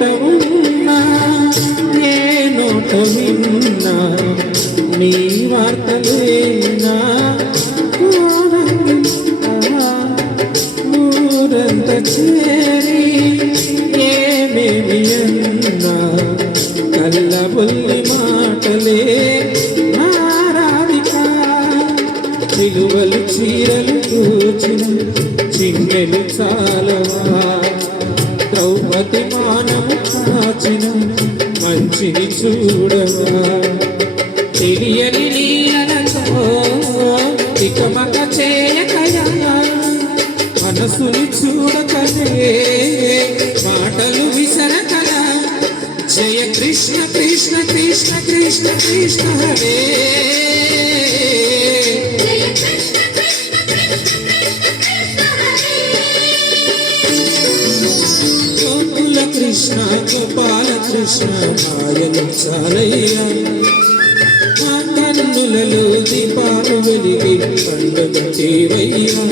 చోట ఉన్నా ఏ నోట విన్నా నీ వార్తలేనా ఊరంత చేరి ఏమేమి అన్నా కల్లబొల్లి మాటలే నారాధిక విలువలు చీరలు కూచిన చిన్నెలు చాలవా ద్రౌపది మానము కాచిన మంచిని చూడవా తెలియని నీలతో తికమక చేయకయా మనసుని చూడకలే మాటలు విసరకలా జయ కృష్ణ కృష్ణ కృష్ణ కృష్ణ కృష్ణ హరే గోకుల కృష్ణ గోపాల కృష్ణ మాయలు చాలయ్యా ఆ కన్నులలో దీపాలు వెలిగి పండుగవయ్యా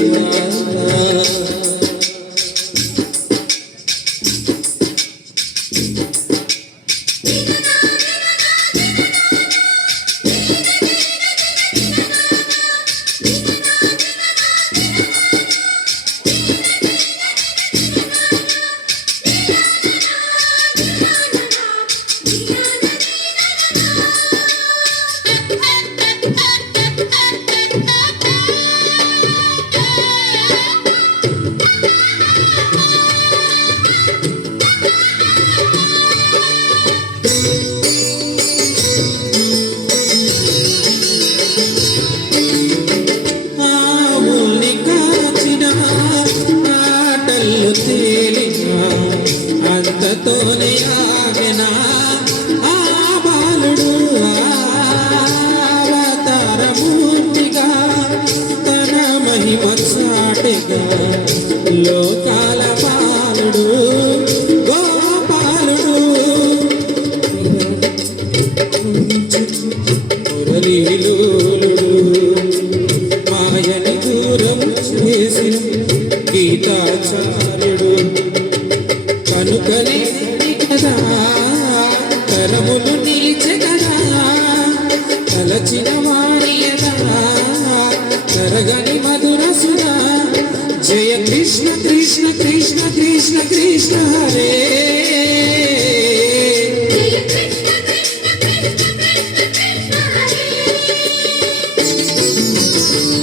అంతతోనే ఆగెనా ఆ బాలుడు అవతారమూర్తిగా తన మహిమ చాటెగా లోకాల బాలుడు గోపాలుడు మురళీలోలుడు మాయని దూరం చేసిన గీతాచార్యుడు కనుకనే కదా కరములు నిలిచె కదా తలచిన వారియదా కరగని మధుర సురా జయ కృష్ణ కృష్ణ కృష్ణ కృష్ణ కృష్ణ హరే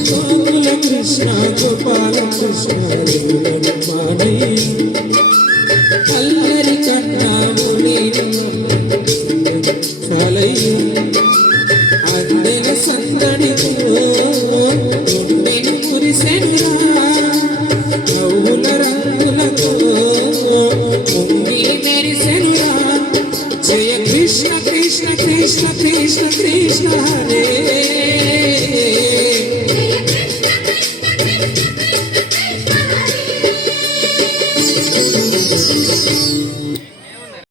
గోకుల కృష్ణ గోపాల కృష్ణ మానయ్య అల్లరి కన్నాము నేను చాలయ్య అందెల సందడితో గుండెను కురిసెనురా నవ్వుల రంగులతో ముంగి మెరిసెనురా జయ కృష్ణ కృష్ణ కృష్ణ కృష్ణ కృష్ణ హరే